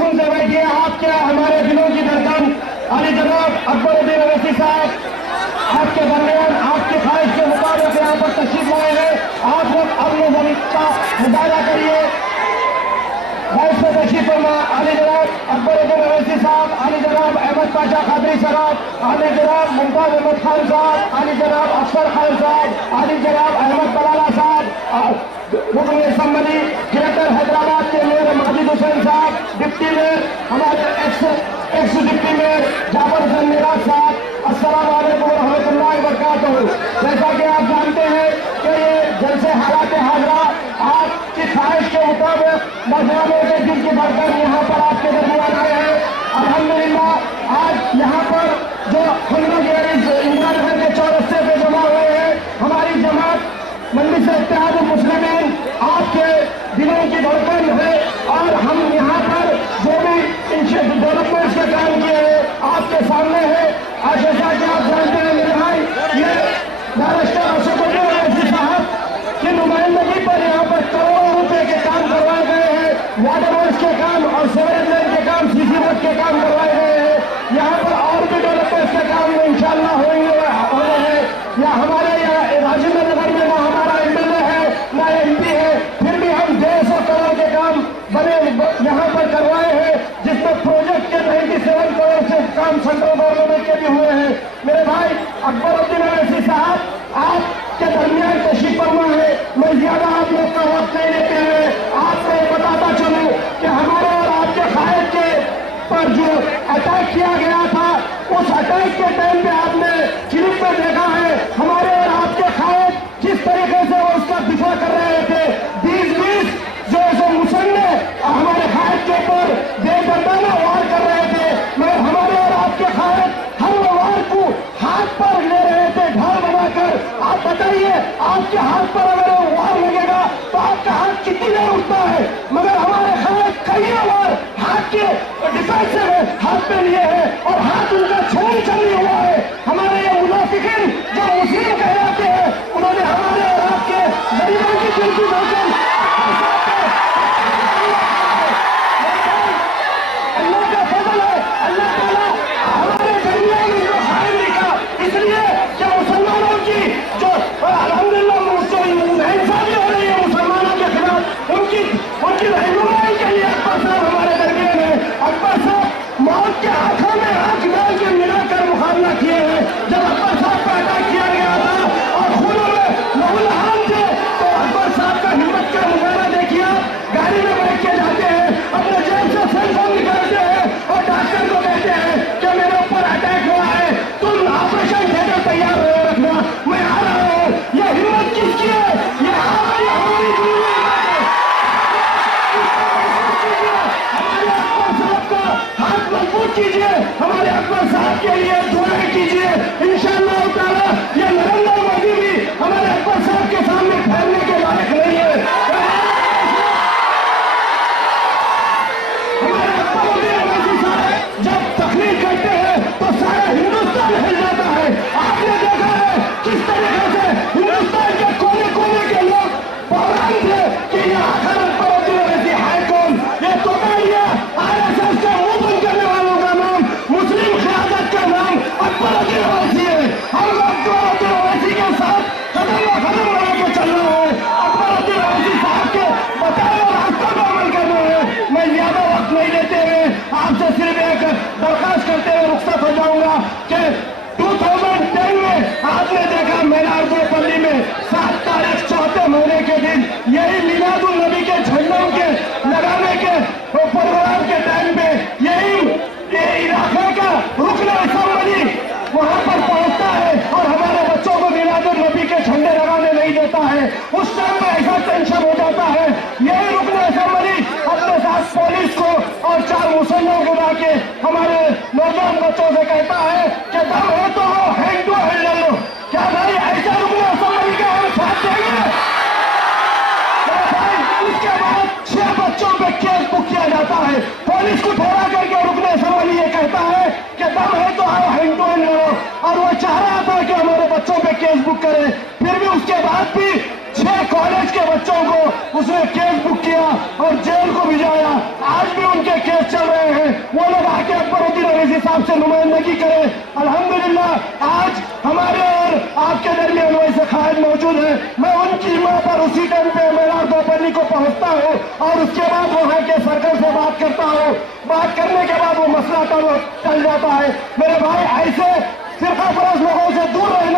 सुकून से बैठिए। आपके हमारे दिलों की धड़कन अली जनाब अकबरुद्दीन अवैसी साहब आपके दरमियान आपकी ख्वाहिश के मुताबिक यहाँ पर तशरीफ लाए हैं। आप लोग अमन ज़मीन का मुजाहरा करिए। बैठ में तशरीफ फरमा अली जनाब अकबरुद्दीन अवैसी साहब, अली जनाब अहमद पाशा खादरी साहब, अली जनाब मुमताज अहमद खान साहब, अली जनाब अफसर खान साहब, अली जनाब अहमद बलाला साहब, मुख्य असम्बली डायरेक्टर हैदराबाद के मेयर माजिद हुसैन साहब, डिप्टी मेयर हमारे ex deputy mayor Jafar Hussain Miraj साहब, अस्सलामु अलैकुम रहमतुल्लाहि व बरकातहू। जैसा कि आप जानते हैं कि ये जलसे हालात हाजरा आपकी ख्वाहिश के मुताबिक नौजवानों के दिल की धड़कन यहाँ पर आपके दरमियान आए हैं। अल्हम्दुलिल्लाह आज यहाँ पर जो हम लोग इंदिरा नगर के चौरस्ते पे जमा हुए हैं, हमारी जमात मंदिर से इत्तेहादुल मुस्लिमीन आपके दिलों की धड़कन है और हम यहाँ पर जो भी डेवलपमेंट्स के काम किए हैं आपके सामने है। और जैसा कि आप जानते हैं मेरे भाई, ये बैरिस्टर असदुद्दीन अवैसी साहब की नुमाइंदगी पर यहाँ पर करोड़ों रुपए के काम करवाए गए हैं। वाटर वर्क्स के काम और सीवरेज लाइन के काम, सीसी रोड के काम करवाए गए हैं। यहाँ पर और भी डेवलपमेंट्स के काम इंशाल्लाह होंगे हो रहे हैं। या हमारे यहाँ राजेंद्र नगर में ना हमारा एमएलए है ना एमपी है, फिर भी हम 150 करोड़ के काम बने यहाँ पर करवाए हैं, जिसमें प्रोजेक्ट के 97 करोड़ से काम सेंट्रल गवर्नमेंट के भी हुए हैं। मेरे भाई अकबरुद्दीन अवैसी साहब आपके दरमियान तशरीफ फरमा है। मैं ज्यादा आप लोग का वक्त नहीं लेते हुए आपको बताता चलूं कि हमारे और आपके कायद के पर जो अटैक किया गया था, उस अटैक के टाइम पे आपने क्लिप में देखा है हमारे और आपके कायद किस तरीके से वो उसका दिफा कर रहे थे। 20 जो मुसन्ने हमारे कायद के ऊपर बेदर्दाना वार कर रहे थे, मगर हमारे और आपके कायद हर वार को हाथ पर ले रहे थे ढाल बनाकर। आप बताइए आपके हाथ पर अगर वो वार लगेगा तो आपका हाथ कितनी देर उठता है, मगर हमारे कायद कई वार हाथ के डिफेंसिव हाथ पे लिए हैं और हाथ उनका छोड़ चली हुआ है। हमारे ये मुनाफिकीन जो मुस्लिम कहलाते हैं, उन्होंने हमारे और आपके गरीबों की दिल की धड़कन अल्लाह का फजल है, अल्लाह ताला हमारे दरमियान उनको खाए लिखा, इसलिए कि मुसलमानों की जो अल्हम्दुलिल्लाह नाइंसाफी हो रही है मुसलमानों के खिलाफ, उनकी रहनुमाई के लिए अकबर साहब हमारे दरमियान है। अकबर साहब मौत के आंखों में आंख डाल के मिलाकर मुकाबला किए हैं। जब अकबर साहब का अटैक किया गया था और खूनों में लहूलुहान थे, तो अकबर साहब का हिम्मत का मुकाबला देखिए। आप गाड़ी में बैठ के जाते हैं, अपने जेब से सेल फोन निकालते हैं और डॉक्टर को कहते हैं कि मेरे ऊपर अटैक हुआ है, तुम ऑपरेशन थिएटर तैयार रहे रखना, मैं आ रहा हूँ। यह हिम्मत किसकी है? ये आपकी हमारी दुनिया है। हमारे अकबर साहब का हाथ मजबूत कीजिए, हमारे अकबर साहब के लिए दुआएं कीजिए। इंशाअल्लाह ताला ये नरेंद्र मोदी भी हमारे अकबर साहब के सामने फैलने के लायक नहीं है। हमारे अकबरुद्दीन अवैसी साहब जब तकलीफ करते हैं तो सारा हिंदुस्तान हिल जाता है। आपने देखा है किस तरीके से हिंदुस्तान के कोने कोने के लोग बहरान थे कि ये आखिर अकबरुद्दीन अवैसी है कौन? ये तो आरएसएस के मुंह बंद करने वालों का नाम, मुस्लिम क़यादत का नाम अकबरुद्दीन अवैसी है। हम लोग अकबरुद्दीन अवैसी के साथ कदम बना के चल रहे हैं, अकबरुद्दीन अवैसी साहब के बताए रास्ते पर अमल कर रहे हैं। मैं ज्यादा वक्त नहीं लेते हुए आपसे सिर्फ एक दरखास्त करते हुए रुखसत हो जाऊंगा कि 2010 में आपने देखा मैनारपल्ली में 7 तारीख चौथे महीने के दिन यही मिलादुल नबी के झंडों के लगाने के प्रोग्राम के टाइम पे यही इलाके का रुकन असम्बली वहां पर पहुंचता है और हमारे बच्चों को मिलादुल नबी के झंडे लगाने नहीं देता है। उस टाइम में ऐसा टेंशन हो जाता है, यही रुकन असम्बली अपने साथ पुलिस को और 4 मुसल्लों को लाके हमारे नौजवान बच्चों से कहता है कि दम है तो वो हैंड टू हैंड ले लो। क्या भाई ऐसा रुकन असम्बली का हम साथ देंगे? उसके बाद 6 बच्चों पे केस बुक किया जाता है। पुलिस को ठहरा करके रुकन असम्बली ये कहता है कि दम है तो आओ हैंड टू हैंड लो, और वो चाह रहा था कि हमारे बच्चों पे केस बुक करे। फिर भी उसके बाद भी 6 कॉलेज के बच्चों को उसने केस बुक किया और जेल को भिजाया। आज भी उनके केस चल रहे हैं, वो लोग आके अकबरुद्दीन अवैसी साहब से नुमाइंदगी करें। अल्हम्दुलिल्लाह आज हमारे और आपके दरमियान वैसे खालिद मौजूद है। मैं उनकी मां पर उसी टाइम पे मेरा दोपहरी को पहुंचता हूं और उसके बाद वहां के सर्कल से बात करता हूं। बात करने के बाद वो मसला टल जाता है। मेरे भाई ऐसे फिरका फरोश लोगों से दूर रहे।